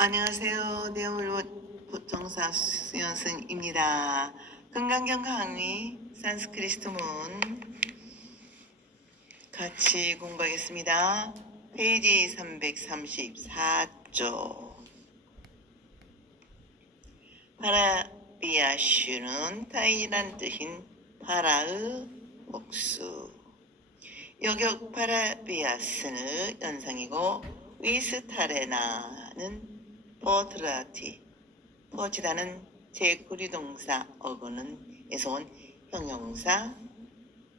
안녕하세요. 네오로 보통사 수연승입니다. 건강경 강의 산스크리트 문 같이 공부하겠습니다. 페이지 334조. 파라비아슈는 타이란 뜻인 파라의 목수. 여격 파라비아스는 연상이고 위스타레나는 포트라티, 포지라는 제9류동사 어근은 에서 온 형용사,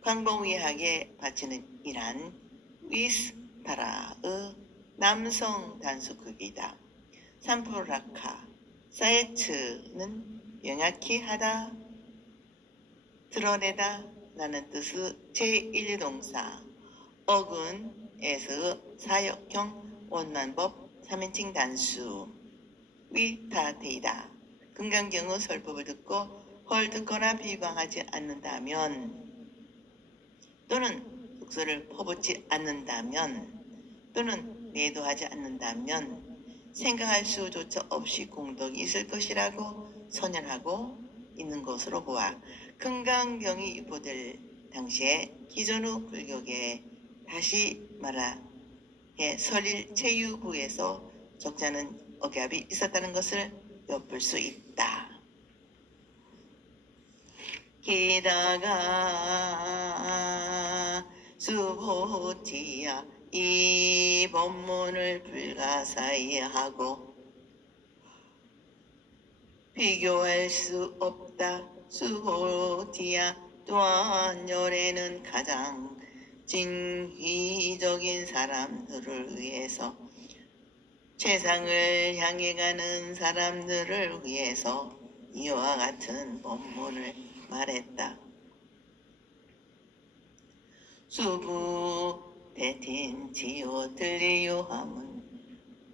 광범위하게 바치는 이란 위스타라의 남성 단수극이다. 삼프라카, 사에츠는 명확히 하다, 드러내다 라는 뜻의 제1류동사 어근에서 사역형 원만법 3인칭 단수 위타테이다. 건강경의 설법을 듣고 헐 듣거나 비방하지 않는다면 또는 독서를 퍼붓지 않는다면 또는 매도하지 않는다면 생각할 수조차 없이 공덕이 있을 것이라고 선언하고 있는 것으로 보아 건강경이 유포될 당시에 기존의 불교계 다시 말하해 설일 체유부에서 적자는 억압이 있었다는 것을 엿볼 수 있다. 게다가 수보티야 이 법문을 불가사의하고 비교할 수 없다. 수보티야 또한 열에는 가장 진휘적인 사람들을 위해서 최상을 향해 가는 사람들을 위해서 이와 같은 법문을 말했다. 수부 대틴 지요 들리요 함은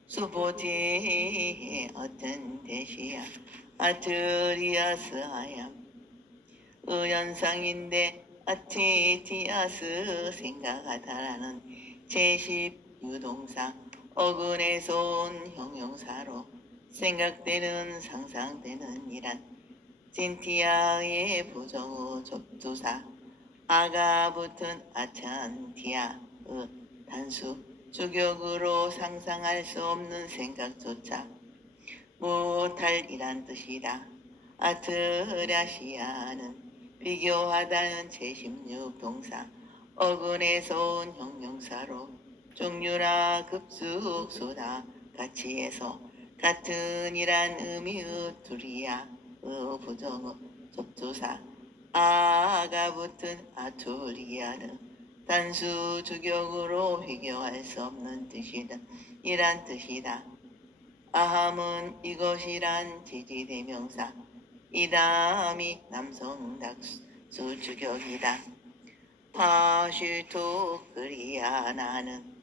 수보지의 어떤 대시야 아트리아스 하얌 의연상인데 아티티아스 생각하다라는 제10유동사 어근에서 온 형용사로 생각되는 상상되는 이란 찐티아의 부정어 접두사 아가 붙은 아찬티아의 단수 주격으로 상상할 수 없는 생각조차 못할이란 뜻이다. 아트라시아는 비교하다는 제16동사 어근에서 온 형용사로 종류나 급속소다 같이 해서 같은 이란 의미의 두리야의 부정어 접두사 아가 붙은 아투리아는 단수 주격으로 비교할 수 없는 뜻이다. 이란 뜻이다. 아함은 이것이란 지지대명사 이 다음이 남성 dak수 주격이다. 파슈토 그리아나는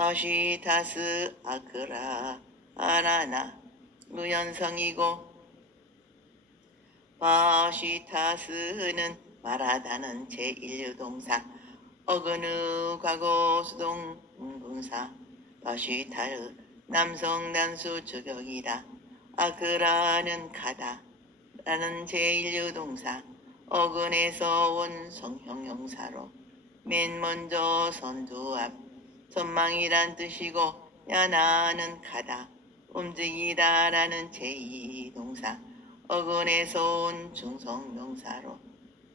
파슈타스 아크라 아나나 무연성이고 파슈타스는 말하다는 제1류동사 어근의 과거 수동 분사 파슈타의 남성 단수 주격이다. 아크라는 가다 라는 제1류동사 어근에서 온 성형용사로 맨 먼저 선두 앞 전망이란 뜻이고 야나는 가다 움직이다 라는 제2동사 어근에서 온 중성명사로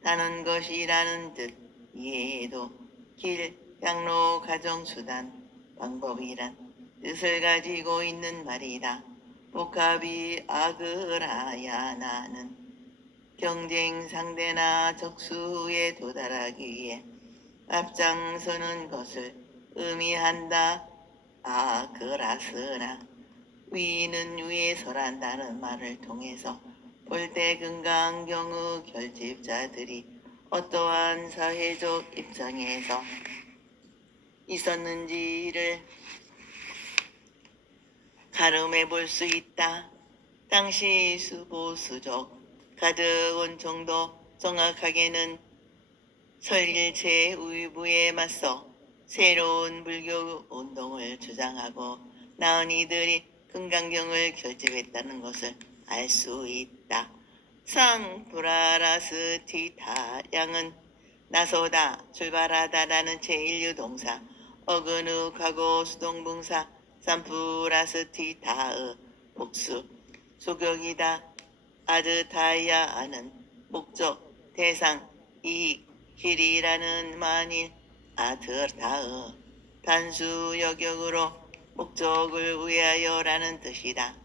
다는 것이라는 뜻 이에도 길, 향로, 가정수단, 방법이란 뜻을 가지고 있는 말이다. 복합이 아그라야 나는 경쟁 상대나 적수에 도달하기 위해 앞장서는 것을 의미한다. 아그라스나 위는 위에 설한다는 말을 통해서 볼 때 건강경의 결집자들이 어떠한 사회적 입장에서 있었는지를 가늠해 볼 수 있다. 당시 수보수족 가득 온 정도 정확하게는 설일체 우위부에 맞서 새로운 불교 운동을 주장하고 나은 이들이 금강경을 결집했다는 것을 알 수 있다. 상프라라스티타 양은 나서다 출발하다라는 제1유동사 어근욱하고 수동분사 산프라스티타의 복수 소격이다. 아드타이아는 목적, 대상, 이익, 길이라는 만일 아드타의 단수 여격으로 목적을 위하여라는 뜻이다.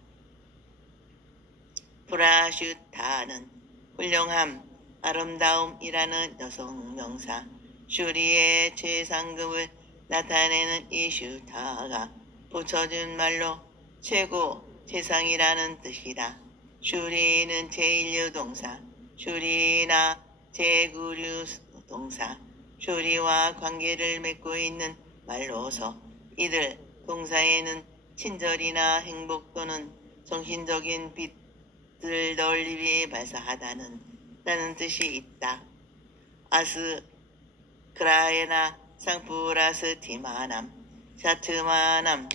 프라슈타는 훌륭함, 아름다움이라는 여성 명사, 슈리의 최상급을 나타내는 이 슈타가 붙여준 말로 최고, 최상이라는 뜻이다. 슈리는 제1류 동사, 슈리나 제9류 동사, 슈리와 관계를 맺고 있는 말로서 이들 동사에는 친절이나 행복 또는 정신적인 빛을 널리 발사하다는 라는 뜻이 있다. 아스크라에나 상프라스티마남, 샤트마남은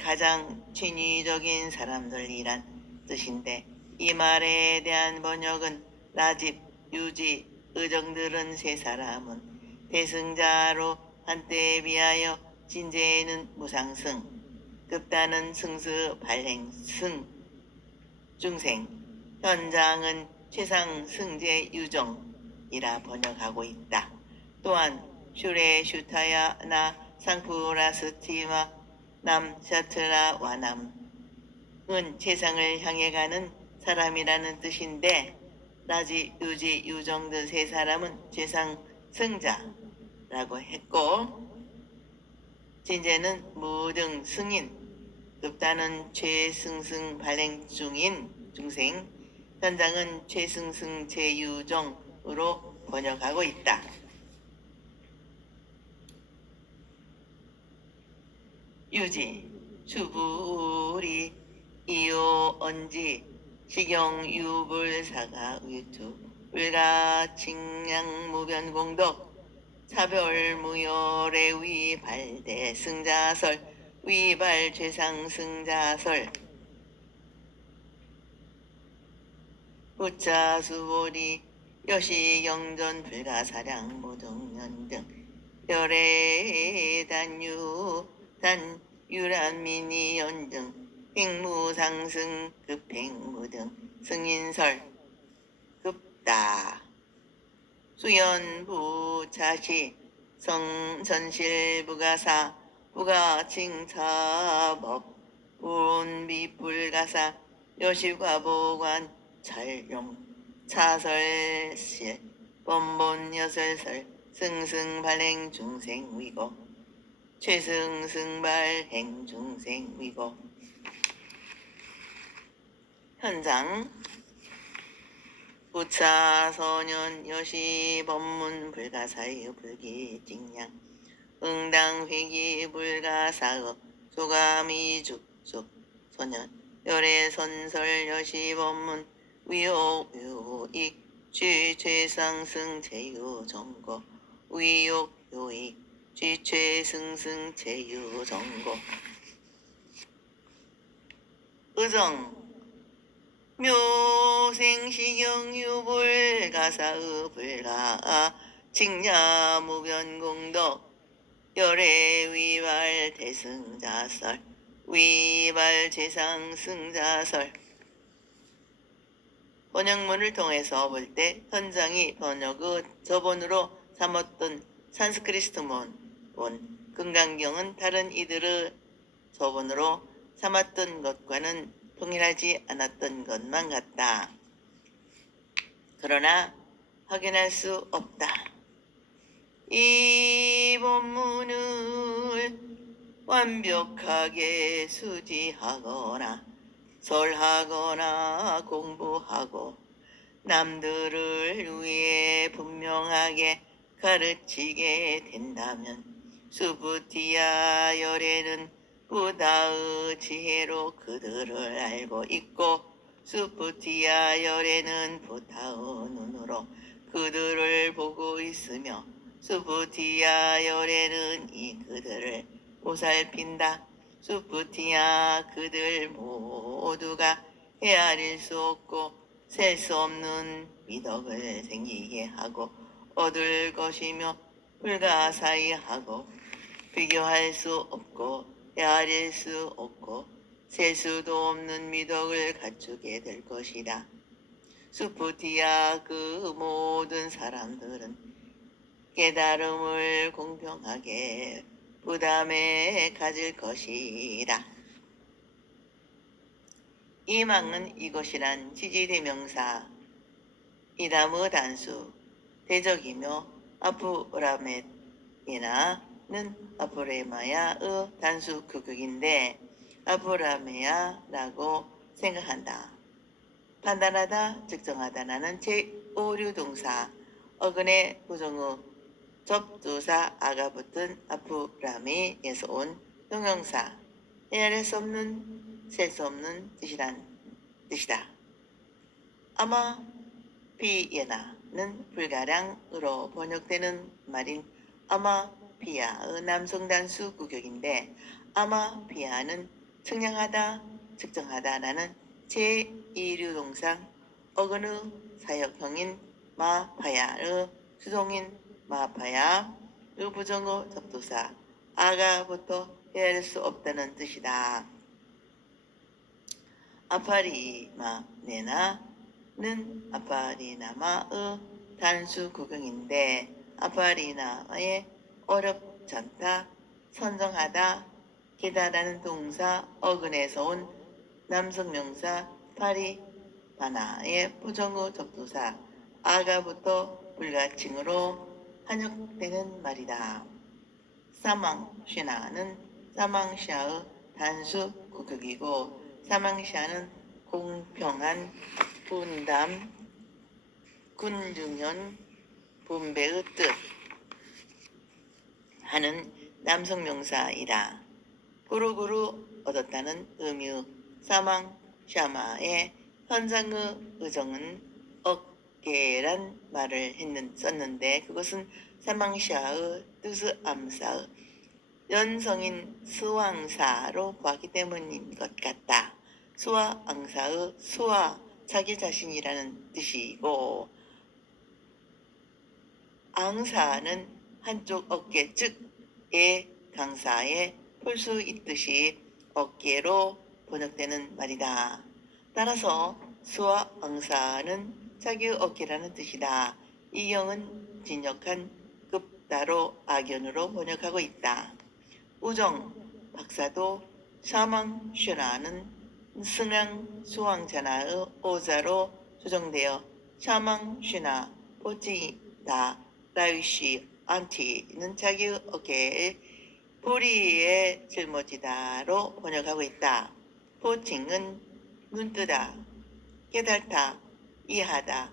가장 친위적인 사람들이란 뜻인데 이 말에 대한 번역은 라집, 유지, 의정들은 세 사람은 대승자로 한때에 비하여 진제에는 무상승, 급다는 승수 발행승, 중생, 현장은 최상 승제 유정이라 번역하고 있다. 또한 슈레 슈타야 나 상프라스티와 남 샤트라 와남은 최상을 향해 가는 사람이라는 뜻인데 라지, 유지, 유정 등 세 사람은 최상 승자라고 했고 진제는 무등 승인, 급다는 최승승 발행 중인 중생, 현장은 최승승 제유정으로 번역하고 있다. 유지, 수불이, 이요, 언지, 식용, 유불사가, 위투, 불가, 칭양, 무변공덕, 사별, 무열의 위발대, 승자설, 위발, 최상, 승자설, 부차수보리, 여시, 영전, 불가사량, 모동연 등 열애, 단유, 단유란미니 연등 행무상승 급행무 등 승인설 급다 수연부차시 성전실부가사 부가칭차법 운비불가사 여시과보관 찰용 차설실 번본여설설 승승발행 중생위고 최승승발행 중생위고 현장 부차소년 여시 법문 불가사의 불기직량 응당회기 불가사의 소가미죽숙 소년 열애선설 여시 법문 위옥 요익 취최상승 제유정고 위옥 요익 취최승승 제유정고 의정 묘생시경유불가사의 불가 칭야무변공덕 열애위발 대승자설 위발 최상승자설 번역문을 통해서 볼 때 현장이 번역의 저본으로 삼았던 산스크리트문 금강경은 다른 이들의 저본으로 삼았던 것과는 동일하지 않았던 것만 같다. 그러나 확인할 수 없다. 이 본문을 완벽하게 수지하거나 설하거나 공부하고 남들을 위해 분명하게 가르치게 된다면 수부티야 열애는 부다의 지혜로 그들을 알고 있고 수부티야 열애는 부다의 눈으로 그들을 보고 있으며 수부티야 열애는 이 그들을 보살핀다. 수프티야 그들 모두가 헤아릴 수 없고 셀 수 없는 미덕을 생기게 하고 얻을 것이며 불가사의하고 비교할 수 없고 헤아릴 수 없고 셀 수도 없는 미덕을 갖추게 될 것이다. 수프티야 그 모든 사람들은 깨달음을 공평하게 부담에 가질 것이다. 이 망은 이것이란 지지대명사 이다무 단수 대적이며 아프라메이나는 아프레마야의 단수 극극인데 아프라메야라고 생각한다. 판단하다, 측정하다라는 제5류 동사 어근의 부정의 접두사 아가 붙은 아프라미에서 온 형용사 헤아릴 수 없는, 셀 수 없는 뜻이다. 아마피에나는 불가량으로 번역되는 말인 아마피아의 남성 단수 구격인데 아마피아는 측량하다, 측정하다라는 제2류 동상 어근의 사역형인 마파야의 수동인 마파야의 부정어 접두사 아가부터 헤아릴 수 없다는 뜻이다. 아파리마네나는 아파리나마의 단수 구경인데 아파리나마의 어렵잖다, 선정하다, 깨달라는 동사 어근에서 온 남성명사 파리바나의 부정어 접두사 아가부터 불가칭으로 한역되는 말이다. 사망시나는 사망시아의 단수 구격이고 사망시아는 공평한 분담, 군중현, 분배의 뜻 하는 남성명사이다. 고루고루 얻었다는 의미 사망샤마의 현상의 의정은 어깨란 말을 썼는데 그것은 사망샤의 뜻의 암사의 연성인 수왕사로 보았기 때문인 것 같다. 수와 앙사의 수와 자기 자신이라는 뜻이고 앙사는 한쪽 어깨 즉의 강사에 볼 수 있듯이 어깨로 번역되는 말이다. 따라서 수와 앙사는 자기의 어깨라는 뜻이다. 이 경은 진역한 급다로 악연으로 번역하고 있다. 우정 박사도 샤망슈라는 승랑 수왕자나의 오자로 조정되어 샤망슈나 포치다 라위시 안티는 자기의 어깨에 보리에 짊어지다로 번역하고 있다. 포칭은 눈뜨다, 깨달다, 이해하다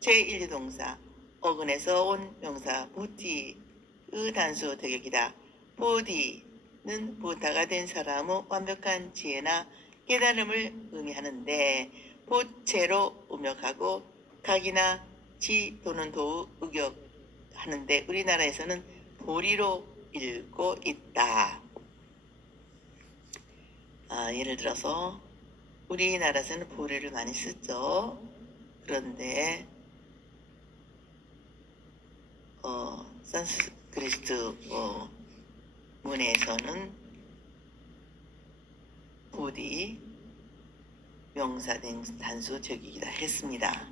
제1류 동사 어근에서 온 명사 보티의 단수 대격이다. 보디는 보타가 된 사람의 완벽한 지혜나 깨달음을 의미하는데 보체로 음역하고 각이나 지 또는 도의 의격하는데 우리나라에서는 보리로 읽고 있다. 예를 들어서 우리나라에서는 보리를 많이 쓰죠. 그런데 산스크리트 문에서는 보디 명사된 단수 적이기다 했습니다.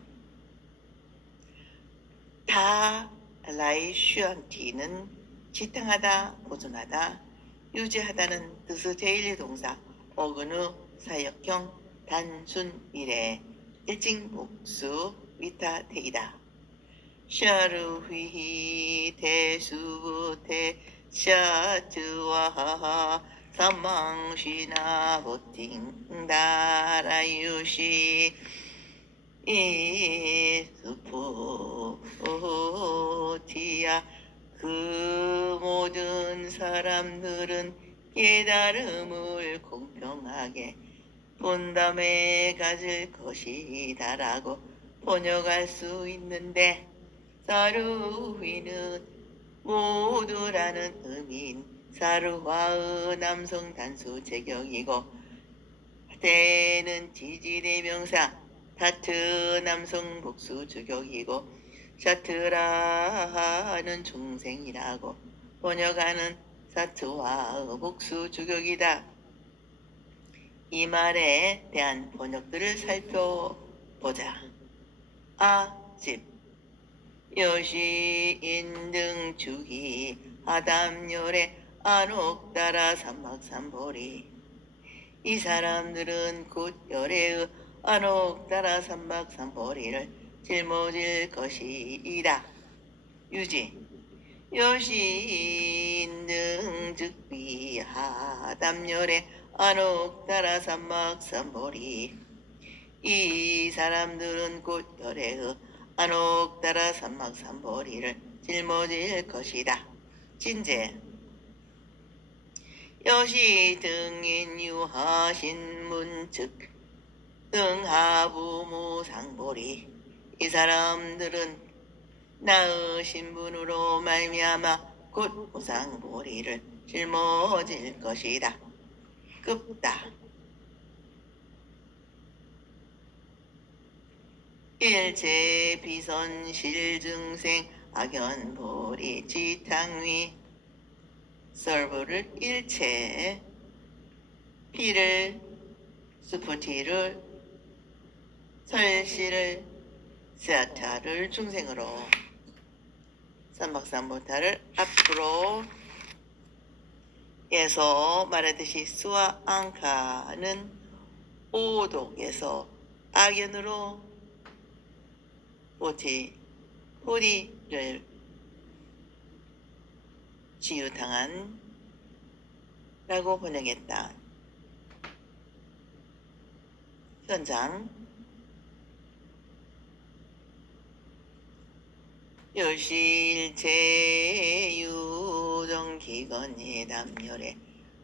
다 라이슈안티는 지탱하다, 보존하다, 유지하다는 뜻의 제1류 동사 어근의 사역형 단순이래 일징복수 위타태이다. 샤르휘 대수부태 샤즈와 삼망시나 보팅다라유시 이스포티야 그 모든 사람들은 깨달음을 공평하게 분담에 가질 것이다라고 번역할 수 있는데 사르휘는 모두라는 의미인 사르화의 남성 단수 제격이고 때는 지지대명사 타트 남성 복수 주격이고 샤트라는 중생이라고 번역하는 사트와 복수 주격이다. 이 말에 대한 번역들을 살펴보자. 집 여시인 등 주기 하담열에 안옥따라 삼박삼보리. 이 사람들은 곧 열애의 안옥따라 삼박삼보리를 짊어질 것이다. 유지 여시인 등 즉비 하담열에 안옥따라 삼박삼보리. 이 사람들은 곧 열애의 안옥따라 삼박삼보리를 짊어질 것이다. 진제 여시 등인 유하신 문즉 응하부무상보리. 이 사람들은 나의 신분으로 말미암아 곧 무상보리를 짊어질 것이다. 급다 일체 비선실 증생 악연보리 지탕위. 설부를 일체 피를 수프티를 설시를 세아타를 중생으로 삼박삼보타를 앞으로 에서 말하듯이 수와 앙카는 오독에서 악연으로 보리를 치유당한 라고 번역했다. 현장 여시일체 유정기건예 담열에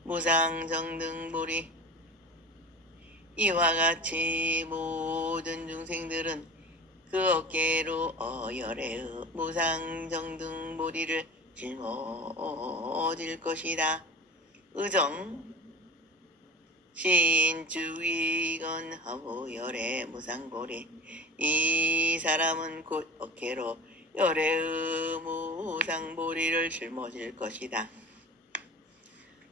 무상정등보리. 이와 같이 모든 중생들은 그 어깨로 어열의 무상정등보리를 짊어질 것이다. 의정 신주위건 하고 열의 무상보리. 이 사람은 곧 어깨로 열의 무상보리를 짊어질 것이다.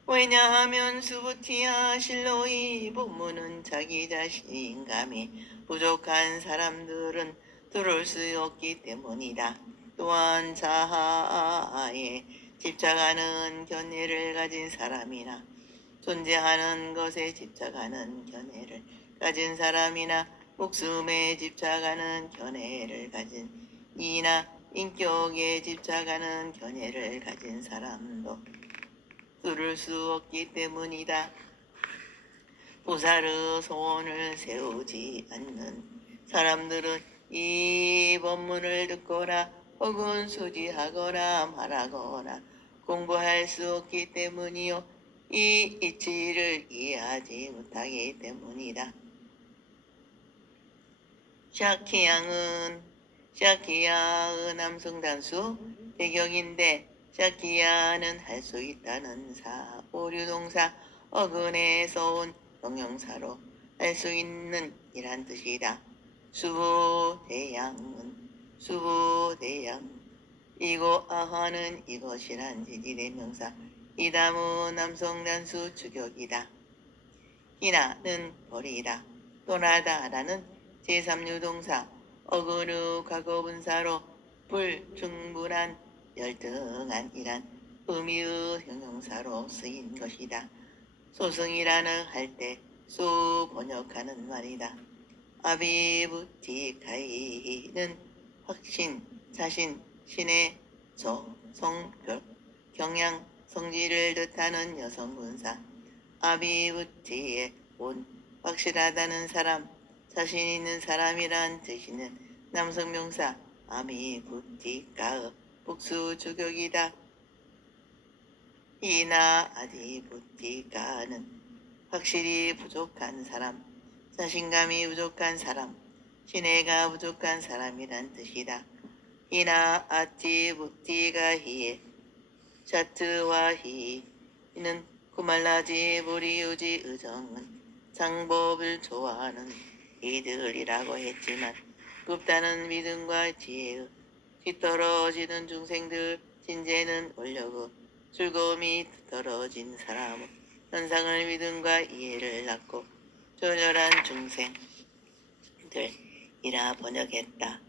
왜냐하면 수부티야 실로이 본문은 자기 자신감이 부족한 사람들은 들을 수 없기 때문이다. 또한 자아에 집착하는 견해를 가진 사람이나 존재하는 것에 집착하는 견해를 가진 사람이나 목숨에 집착하는 견해를 가진 이나 인격에 집착하는 견해를 가진 사람도 들을 수 없기 때문이다. 보살의 소원을 세우지 않는 사람들은 이 법문을 듣거나 혹은 수지하거나 말하거나 공부할 수 없기 때문이요 이 이치를 이해하지 못하기 때문이다. 샤키야의 남성 단수 대격인데 샤키야는 할 수 있다는 오류동사 어근에서 온 동명사로 할 수 있는 이란 뜻이다. 수보대양은 수보대양 이고 아하는 이것이란 지지대명사 이다무 남성 단수 주격이다. 희나는 버리다. 또나다라는 제3유동사 어근의 과거분사로 불충분한 열등한 이란 의미의 형용사로 쓰인 것이다. 소승이라는 할 때 수 번역하는 말이다. 아비부티카이는 확신, 자신, 신의 성별, 경향, 성질을 뜻하는 여성분사. 아비부티의 온 확실하다는 사람, 자신 있는 사람이란 뜻이는 남성명사 아비부티카의 복수 주격이다. 이나 아디부티카는 확실히 부족한 사람, 자신감이 부족한 사람, 신뢰가 부족한 사람이란 뜻이다. 이나 아티부티가 히에 샤트와 히 이는 구말라지 무리유지 의정은 장법을 좋아하는 이들이라고 했지만 굽다는 믿음과 지혜의 뒤떨어지는 중생들 진재는 올려고 즐거움이 뒤떨어진 사람은 현상을 믿음과 이해를 낳고 졸렬한 중생들이라 번역했다.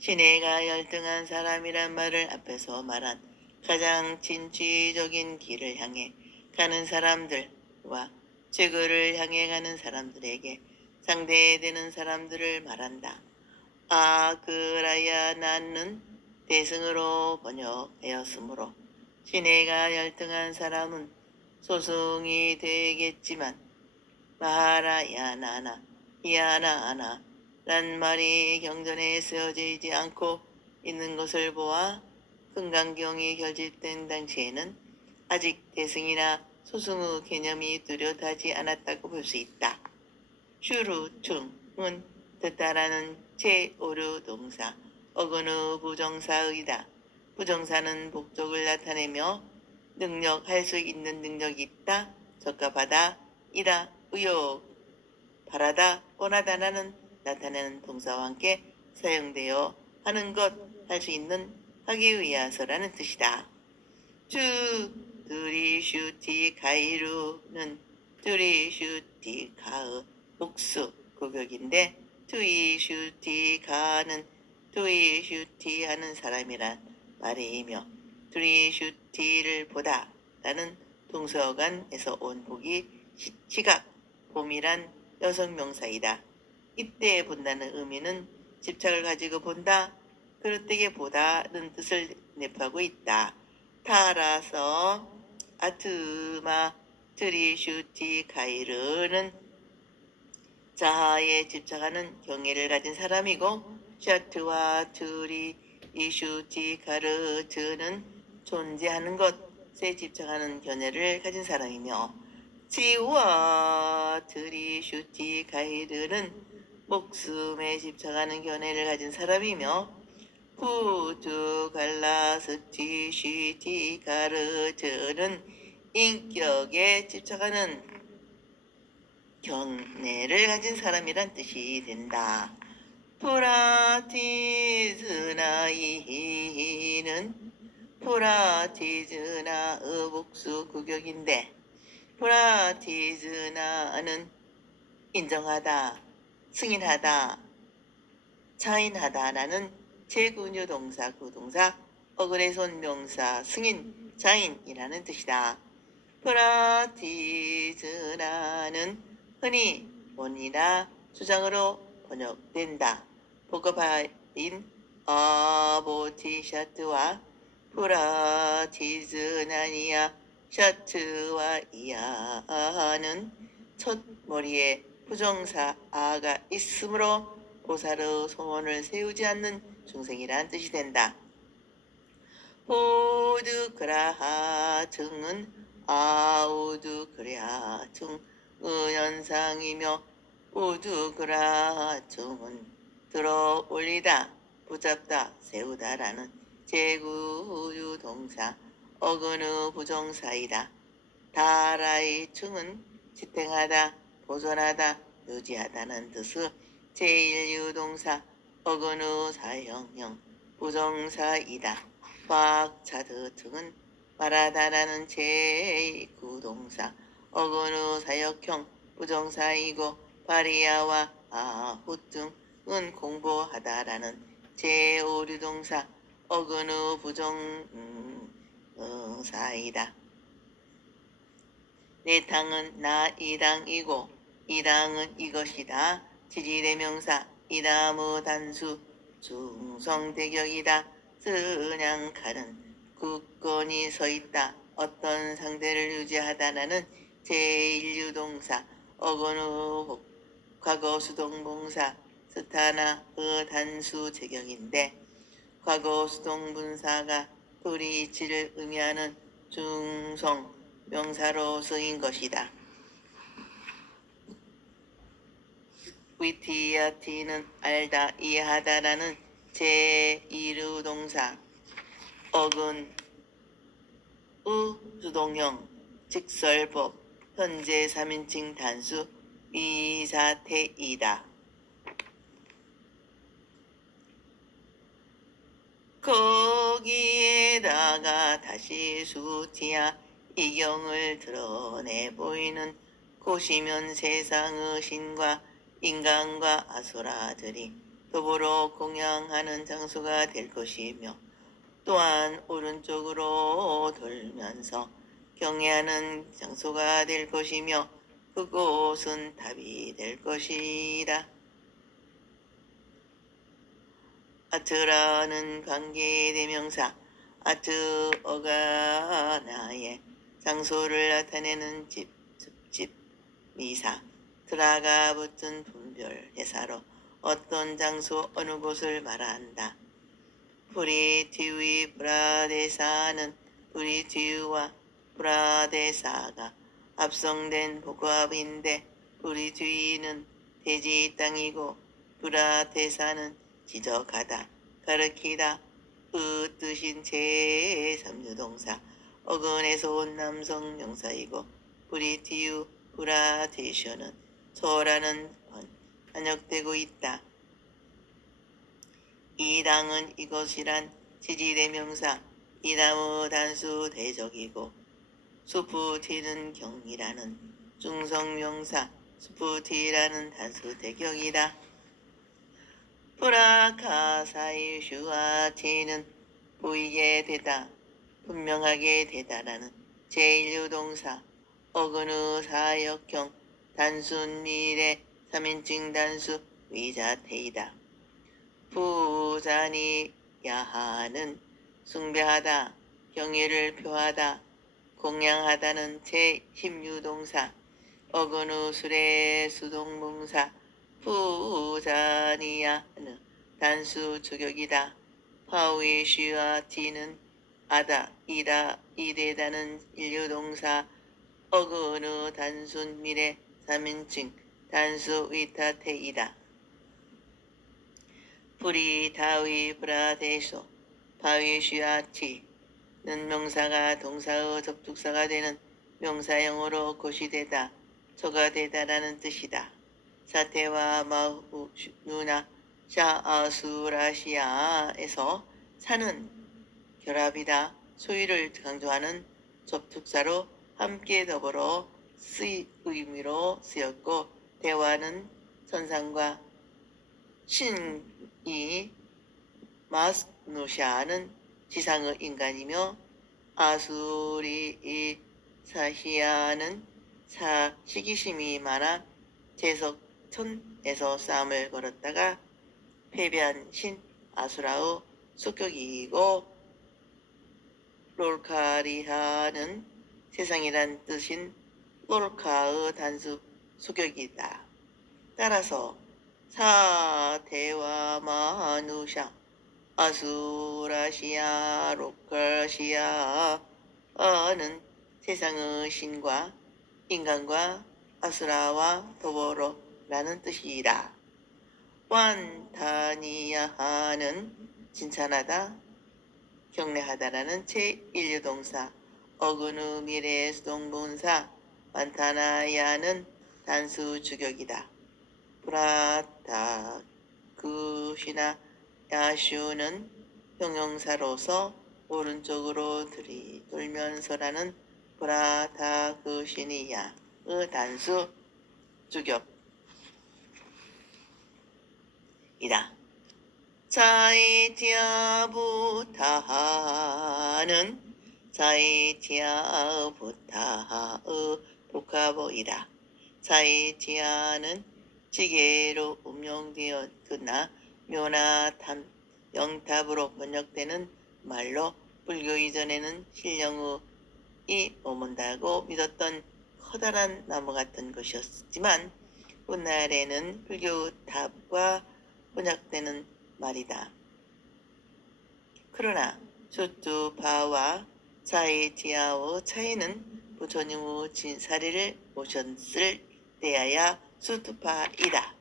시내가 열등한 사람이란 말을 앞에서 말한 가장 진취적인 길을 향해 가는 사람들과 죄거를 향해 가는 사람들에게 상대되는 사람들을 말한다. 그라야 나는 대승으로 번역하였으므로 시내가 열등한 사람은 소승이 되겠지만 마하라야 나나 이하나 아나 란 말이 경전에 쓰여지지 않고 있는 것을 보아 금강경이 결집된 당시에는 아직 대승이나 소승의 개념이 뚜렷하지 않았다고 볼 수 있다. 슈루충은 듣다라는 제5류 동사 어근의 부정사의다. 부정사는 목적을 나타내며 능력할 수 있는 능력이 있다. 적합하다. 이다. 의욕. 바라다. 원하다라는 나타내는 동사와 함께 사용되어 하는 것, 할 수 있는 하기 위해서라는 뜻이다. 드리슈티 가이루는 드리슈티 가의 복수 고격인데 트위슈티 가는 트위슈티 하는 사람이란 말이며 트리슈티를 보다 라는 동서간에서 온 복이 시각 봄이란 여성 명사이다. 이때 본다는 의미는 집착을 가지고 본다, 그릇되게 보다는 뜻을 내포하고 있다. 따라서 아트마 트리슈티 가이르는 자아에 집착하는 경애를 가진 사람이고 샤트와 트리슈티 가르트는 존재하는 것에 집착하는 견해를 가진 사람이며 지와 트리슈티 가이르는 목숨에 집착하는 견해를 가진 사람이며 후드 갈라스티 슈티 가르트는 인격에 집착하는 견해를 가진 사람이란 뜻이 된다. 프라티즈나이는 프라티즈나의 복수 구격인데 프라티즈나는 인정하다, 승인하다, 자인하다라는 제군유 동사 구동사 어근의 손명사 승인 자인이라는 뜻이다. 프라티즈나는 흔히 원이나 주장으로 번역된다. 복업화인 아보티샤트와 프라티즈나니아 샤트와 이하는 첫 머리에 부정사 아가 있으므로 보살의 소원을 세우지 않는 중생이란 뜻이 된다. 호드그라하증은 아우드그라증의 현상이며 우드그라증은 들어 올리다, 붙잡다, 세우다라는 제구유 동사 어근의 부정사이다. 다라이증은 지탱하다, 보존하다, 유지하다는 뜻의 제1유 동사 어근의 사형형 부정사이다. 박차드증은 말하다라는 제9동사 어근의 사역형 부정사이고 바리아와 아후증은 공부하다라는 제5류동사 어근의 부정사이다. 내탕은 나 이당이고 이당은 이것이다. 지지대명사 이담의 단수 중성대격이다. 스냥칼은 굳건히 서있다. 어떤 상대를 유지하다라는 제1유동사 어건의 과거수동봉사 스타나의 단수 제격인데 과거수동분사가 도리치를 의미하는 중성 명사로 쓰인 것이다. 위티아티는 알다, 이해하다라는 제1유 동사 어근, 수동형, 직설법 현재 3인칭 단수 위사태이다. 거기에다가 다시 수티야 이경을 드러내 보이는 곳이면 세상의 신과 인간과 아수라들이 더불어 공양하는 장소가 될 것이며, 또한 오른쪽으로 돌면서 경외하는 장소가 될 것이며, 그곳은 답이 될 것이다. 아트라는 관계의 대명사, 아트어가 나의 장소를 나타내는 집, 습집, 미사, 드라가 붙은 분별, 해사로 어떤 장소, 어느 곳을 말한다. 프리티위 브라데사는 프리티위와 브라데사가 합성된 복합인데, 프리티위는 대지 땅이고 브라데사는 지적하다, 가르키다, 그 뜻인 제3유동사, 어근에서 온 남성 명사이고, 프리티유 브라데이션은 소라는 번역되고 있다. 이 당은 이것이란 지지대명사, 이 나무 단수 대적이고, 수푸티는 경이라는 중성명사, 수푸티라는 단수 대격이다. 프라카사이 슈아티는 보이게 되다, 분명하게 되다라는 제1유동사, 어근의 사역형 단순 미래 3인칭 단수 위자태이다. 부자니 야하는 숭배하다, 경외를 표하다, 공양하다는 제10유동사, 어근의 수레 수동봉사, 부자니야는 단수 주격이다. 파위슈아티는 아다, 이다, 이되다는 1유동사, 어근의 단순 미래 3인칭 단수 위타태이다. 프리다위 브라데소 파위슈아티는 명사가 동사의 접속사가 되는 명사형으로 고시되다, 초가되다라는 뜻이다. 사테와 마후누나 샤아수라시아에서 사는 결합이다, 소유를 강조하는 접속사로 함께 더불어 의미로 쓰였고, 대화는 선상과 신이 마스누샤는 지상의 인간이며, 아수리 사시아는 시기심이 많아 제석천에서 싸움을 걸었다가 패배한 신 아수라의 속격이고, 롤카리하는 세상이란 뜻인 롤카의 단수 속격이다. 따라서 사테와 마누샤 아수라시아 롤카시아는 세상의 신과 인간과 아수라와 더불어 라는 뜻이다. 완타니야하는 칭찬하다, 경례하다라는 제1유동사, 어근의 미래 수동분사, 완타나야는 단수 주격이다. 브라타 그시나 야슈는 형용사로서 오른쪽으로 들이돌면서라는 브라타 그시니야의 단수 주격이다. 자이티아부타하는 자이티아부타하의 복합어이다. 자이티아는 지게로 운용되었으나 묘나 영탑으로 번역되는 말로, 불교 이전에는 신령이 머문다고 믿었던 커다란 나무 같은 것이었지만, 훗날에는 불교 탑과 번역되는 말이다. 그러나 수투파와 자이티아의 차이는 부처님의 진사리를 모셨을 때야야 수투파이다.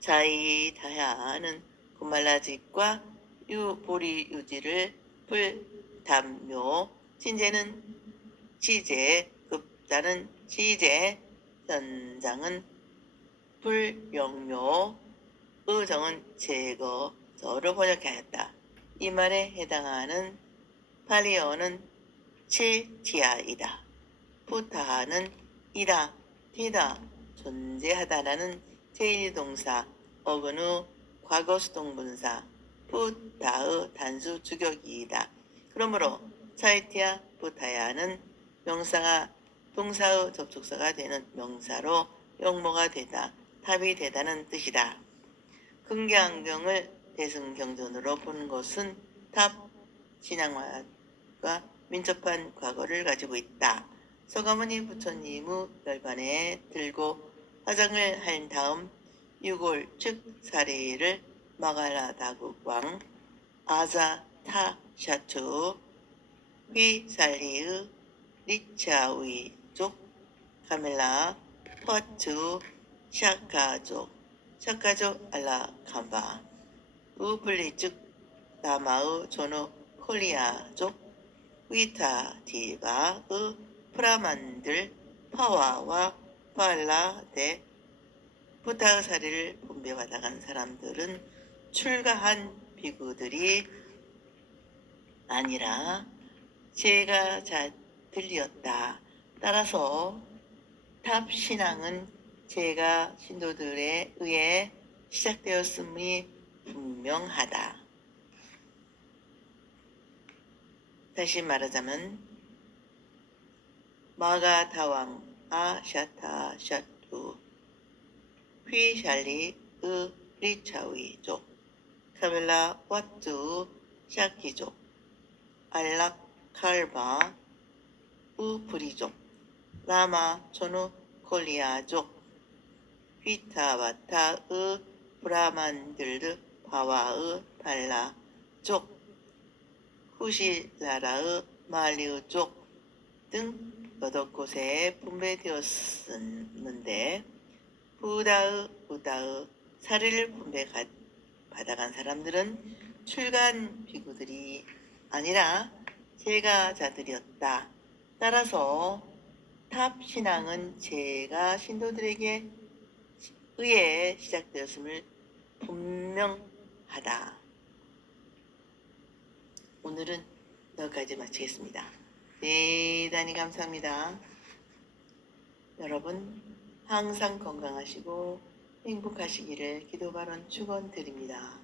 자이타야는 구말라직과 보리 유지를 불담묘, 진제는 치제, 급자는 치제, 현장은 불영묘, 의정은 제거서로 번역하였다. 이 말에 해당하는 팔리어는 칠티아이다. 푸타하는 이다, 티다, 존재하다라는 제1동사 어근의 과거 수동분사 푸타의 단수 주격이다. 그러므로 차이티아 푸타야는 명사가 동사의 접속사가 되는 명사로 용모가 되다, 탑이 되다는 뜻이다. 근경안경을 대승경전으로 본 것은 탑 신앙과 민첩한 과거를 가지고 있다. 서가모니 부처님의 열반에 들고 화장을 한 다음 유골 즉 사례를 마갈라다국왕 아자타샤투 휘살리의 리차위족 카멜라 퍼투 샤카족 알라캄바 우플리 즉 라마의 존우 콜리아족 위타디바의 프라만들 파와와 팔라데 부타의 사리를 분배받아간 사람들은 출가한 비구들이 아니라 제가자들이었다. 따라서 탑신앙은 제가 신도들에 의해 시작되었음이 분명하다. 다시 말하자면 마가다왕 아샤타샤투 휘샬리 의 리차위족 카멜라 와투 샤키족 알라칼바 우프리족 라마 초누 콜리아족 휘타바타의 브라만들드 바와의 발라족 후실나라의 말리우족 등 여덟 곳에 분배되었는데 부다의 사리를 분배받아간 사람들은 출간 비구들이 아니라 제가자들이었다. 따라서 탑신앙은 제가 신도들에게 의해 시작되었음을 분명하다. 오늘은 여기까지 마치겠습니다. 대단히 감사합니다. 여러분 항상 건강하시고 행복하시기를 기도 발언 축원드립니다.